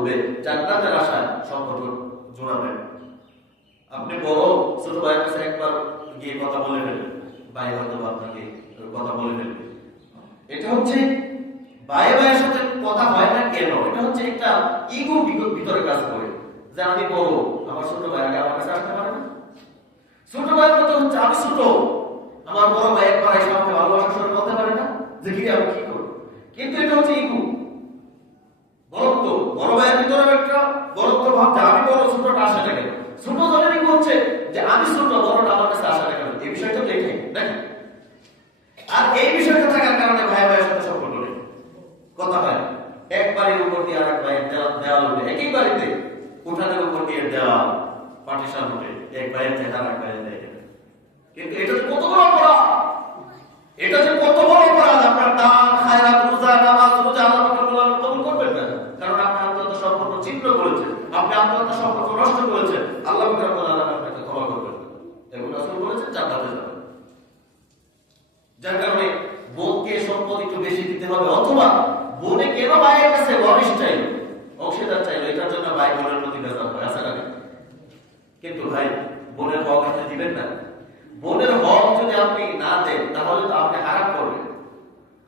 বলবে জান্নাতের আশায় সম্পর্ক জোড়াবেন আপনি বড়, ছোট ভাইয়ের কাছে একবার গিয়ে কথা বলে ফেলবেন ভাই হয়তো আপনাকে কথা বলে ফেলবে। এটা হচ্ছে ভাই ভাইয়ের সাথে কথা হয় না কেন? এটা হচ্ছে একটা ইগো ভিতরে কাজ করে যে আমি বড়, আমার ছোট ভাই আগে আমার কাছে আসতে পারে না। ছোট ভাইয়ের কথা হচ্ছে আমি ছোট, আমার বড় ভাই একবার এসে আমাকে ভালোবাসার সঙ্গে বলতে পারে না যে কি আমি কি করব? কিন্তু এটা হচ্ছে ইগো বরত্ব বড় ভাইয়ের ভিতরে একটা বরত্ব ভাব যে আমি বড় ছোটটা আসে না ছোট ইগো হচ্ছে? যে আমি ছোট, বড়টা আমার কাছে আসে না। এই বিষয়টা তো এটাই আর এই বিষয়টা থাকার কারণে ভাই ভাইয়ের সাথে সম্পর্ক নেই। কথা হয় এক বাড়ির উপর দিয়ে আর এক ভাইয়ের দেওয়াল উঠে। একই বাড়িতে উঠানের উপর দিয়ে দেওয়াল পার্টিশন উঠে। এক ভাইয়ের চেহারা এক ভাইয়ের দেখে কিন্তু এটা কত বড় অপরাধ! এটা যে কত বড় অপরাধ! আপনার দান, খায়রাত, রোজা, নামাজ, রোজা আল্লাহ বলে কবুল করবেন না। কারণ আপনি আন্তর্জাতিক সম্পর্ক ছিন্ন করেছেন। আপনি আন্তর্জাতিক সম্পর্ক নষ্ট করেছেন, আল্লাহ আপনাকে ক্ষমা করবেন। এগুলো আসলে বলেছেন জান্নাতে যাবেন যার কারণে বোনকে সম্পদ একটু বেশি দিতে হবে, অথবা বোনে কেন ভাইয়ের কাছে চাইলো? অংশীদার চাইলো, এটার জন্য ভাই বোনের প্রতি বেজার হয়, আশা রাখে কিন্তু ভাই, বোনের হক আপনি দিবেন না। বোনের হক যদি আপনি না দেন, তাহলে তো আপনি হারাপ করবেন।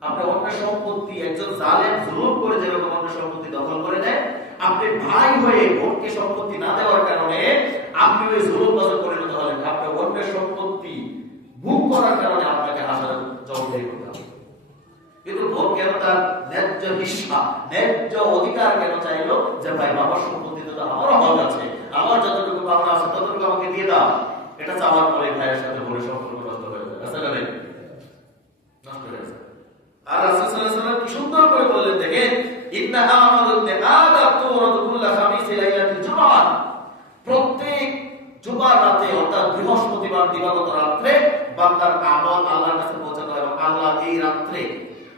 আপনি অন্য সম্পত্তি, একজন জালেম জুলুম করে যেরকম অন্য সম্পত্তি দখল করে নেয় আপনি ভাই হয়ে বোনকে সম্পত্তি না দেওয়ার কারণে আপনি ওই জুলুম বাজার পরিণত হলেন। আপনি অন্যের সম্পত্তি ভোগ করার কারণে আপনাকে হাসার জবাবদেহি করতে হবে। কিন্তু বোন কেন তার ন্যায্য ন্যায্য অধিকার কেন চাইলো যে, ভাই বাবার সম্পত্তিতে তো আমারও হক আছে। আমার যতটুকু পাওনা আছে ততটুকু আমাকে দিয়ে দাও। এটা চাওয়ার পরে ভাইয়ের সাথে বোনের সম্পর্ক নষ্ট হয়ে যাবে আসলে নেই নষ্ট হয়ে যাবে আর রাসূল সাল্লাল্লাহু আলাইহি ওয়াসাল্লাম কি সুন্দর করে বললেন দেখেন ইন্না আমাদু ইবনে আদম তুরাদু কুল্লা খামিসি লাইলাতিল জুমআ প্রত্যেক জুমার রাতে অর্থাৎ বৃহস্পতিবার দিবাগত রাত্রে বান্দার আমল আল্লাহর কাছে এবং আল্লাহ এই রাত্রে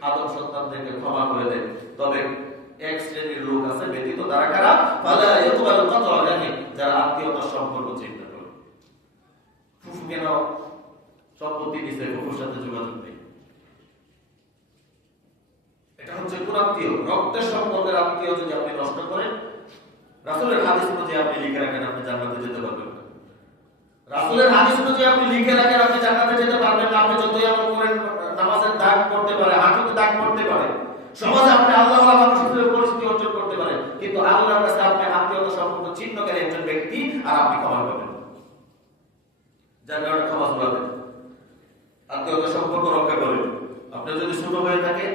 আদম সন্তানদেরকে ক্ষমা করে দেন। তবে এক শ্রেণির লোক আছে ব্যতীত তারা কারা? রাহিম যারা আত্মীয়তার সম্পর্ক চিন্তা করে। ফুফু কেন সম্পত্তি দিছে? ফুফুর সাথে যোগাযোগ নেই। এটা হচ্ছে কোন আত্মীয়? রক্তের সম্পর্কের আত্মীয় যদি আপনি নষ্ট করেন, রাসূলের হাদিস আপনি লিখে রাখেন, আপনি জান্নাতে যেতে পারবেন। রাসূলের হাদিস অনুযায়ী আপনি লিখে রাখেন, আপনি জান্নাতে যেতে পারবেন না, আপনি যতই আমল করেন নামাজের দাগ করতে পারে, হাঁটুতে দাগ করতে পারে, সমাজে আপনি আল্লাহ ওয়ালা মানুষ হিসেবে পরিচিতি অর্জন করতে পারেন, কিন্তু আল্লাহর কাছে আপনি আত্মীয়তা সম্পর্ক ছিন্নকারী একজন ব্যক্তি আর আপনি ক্ষমা পাবেন। যার কারণে ক্ষমা চলাবেন আত্মীয়তা সম্পর্ক রক্ষা করেন। আপনি যদি ছোট হয়ে থাকে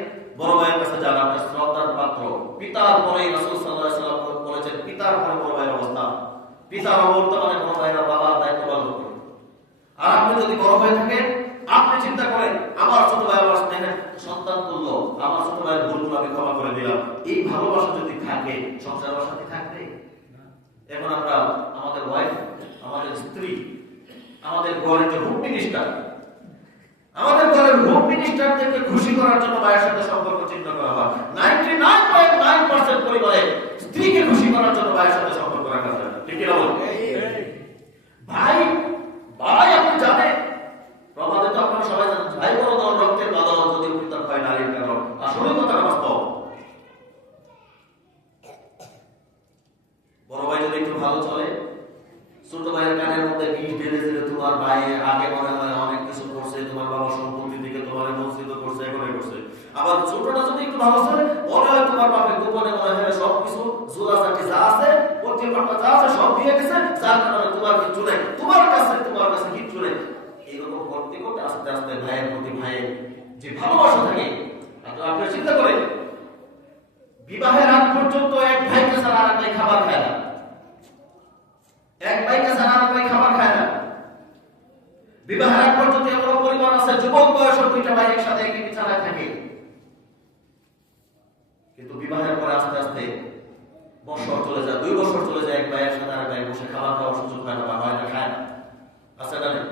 বড় ভাইয়ের কাছে যান আপনার শ্রদ্ধার পাত্র। পিতার পরে রাসূল সাল্লাল্লাহু আলাইহি সাল্লাম বলেছেন, পিতার পরে বড় ভাইয়ের অবস্থা পিতার অবর্তমানে বড় ভাইয়েরা বাবার দায়িত্ব পালন করে আর আপনি যদি বড় হয়ে থাকেন, আপনি চিন্তা করেন, আমার ছোট ভাই আমার স্নেহের সন্তান তুল্য, আমার ছোট ভাইয়ের ভুলগুলো আমি ক্ষমা করে দিলাম। এই ভালোবাসা যদি থাকে, সংসার বাসাতে থাকবে? এখন আমরা আমাদের ওয়াইফ আমাদের স্ত্রী, আমাদের ঘরের যে হোম মিনিস্টার আমাদের ঘরের হোম মিনিস্টারদেরকে খুশি করার জন্য ভাইয়ের সাথে সম্পর্ক চিহ্ন করা হয়। Ninety nine point nine percent পরিবারে স্ত্রীকে খুশি করার জন্য ভাইয়ের সাথে সম্পর্ক রাখা যায় ঠিক কি না বলুন? ভাই ভাই আপনি জানেন প্রবাদে তো আপনারা সবাই জানেন ভাই বড় দল রক্তের বাদল যদি পৃথক হয় নারীর কারণ আসলে কথাটা বাস্তব বড় ভাই যদি একটু ভালো চলে। ছোট ভাইয়ের কানের মধ্যে বিষ ঢেলে দিলে তোমার ভাই আগে মনে হয় অনেক কিছু করছে, তোমার বাবা সম্পত্তি দিকে তোমার বঞ্চিত করছে এগুলো করছে। আবার ছোটটা যদি একটু ভালো চলে, মনে হয় তোমার বাপে গোপনে মনে হয় সব কিছু জোড়া চাটি যা আছে পত্রিক পাট্টা যা আছে, সব দিয়ে গেছে, যার কারণে তোমার কিচ্ছু নেই। তোমার কাছে তোমার কাছে কিচ্ছু নেই। এরকম করতে করতে আস্তে আস্তে ভাইয়ের প্রতি ভাইয়ের যে ভালোবাসা থাকে তো আপনি চিন্তা করেন, বিবাহের আগ পর্যন্ত এক ভাইকে ছাড়া আর এক খাবার খায় না। না। বিবাহের আগ পর্যন্ত এমন পরিবার আছে, যুবক বয়সের দুইটা ভাই একসাথে একই বিছানায় থাকে। কিন্তু বিবাহের পরে আস্তে আস্তে বছর চলে যায়, দুই বছর চলে যায়, এক ভাইয়ের সাথে আর বাইরে বসে খাবার খাওয়ার সুযোগ হয় না, বা হয় না, খায় না। আচ্ছা জানেন